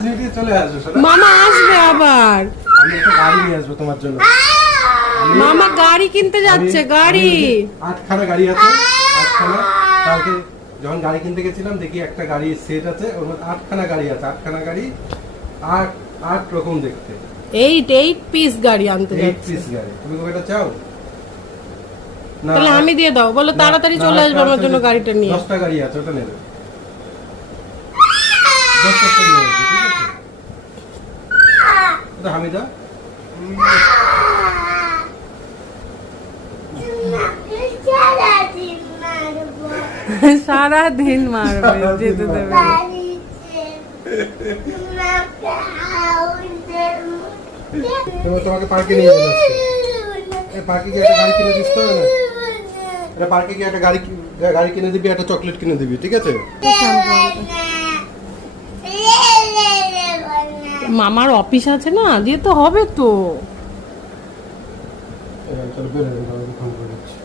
চলে আসবে মামা আসবে আবার। আমি একটা গাড়ি নিয়ে আসবো তোমার জন্য। মামা গাড়ি কিনতে যাচ্ছে। গাড়ি 8খানা গাড়ি আছে, 8খানা। কালকে যখন গাড়ি কিনতে গেছিলাম দেখি একটা গাড়ি সেট আছে, ওর মধ্যে 8খানা গাড়ি আছে। 8খানা গাড়ি, 8 রকম দেখতে। 8 পিস গাড়ি আনতে 8 যাচ্ছে। পিস গাড়ি। তুমি কয়টা চাও? না, তাহলে আমি দিয়ে দাও, বলো তাড়াতাড়ি চলে আসবে আমার জন্য গাড়িটা নিয়ে। 10টা গাড়ি আছে, ওটা নেবে। 10টা নিয়ে আসবে, ঠিক আছে? ওটা হামিদা। সারা দিন মারবে, যেতে দেবে না। তোমাকে পার্কে নিয়ে যাবো আজকে। পার্কে গিয়ে একটা গাড়ি কিনে দিস তো না? এটা পার্কে গিয়ে একটা গাড়ি কিনে দিবি, একটা চকলেট কিনে দিবি, ঠিক আছে? মামার অফিস আছে না, যেতে হবে তো। চলো বের হয়ে যাবো, ফোন করে দিচ্ছি।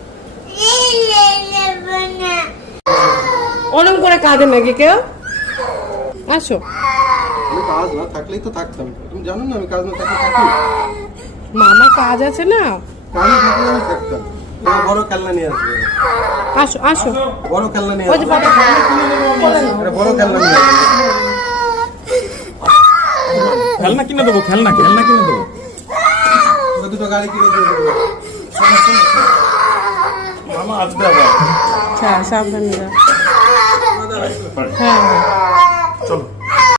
ওরকম করে কাঁদে নাকি কেউ? আসো। আমি কাজ না থাকলেই তো থাকতাম, তুমি জানো না আমি কাজ না থাকলে থাকি। মামা কাজ আছে না। কাজ না থাকলে আমি থাকতাম। তোমার বড় খেলনা নিয়ে আসবে। আসো আসো। বড় খেলনা নিয়ে ওই যে আসবে। এটা বড় খেলনা নিয়ে আসবে। খেলনা কিনে দেবো, খেলনা কিনে দেবো। ওরা দুটো গাড়ি কিনে দিয়ে দেবো। মামা আসবে আবার। আচ্ছা, সাবধানে যাও। হ্যাঁ হ্যাঁ। চলো।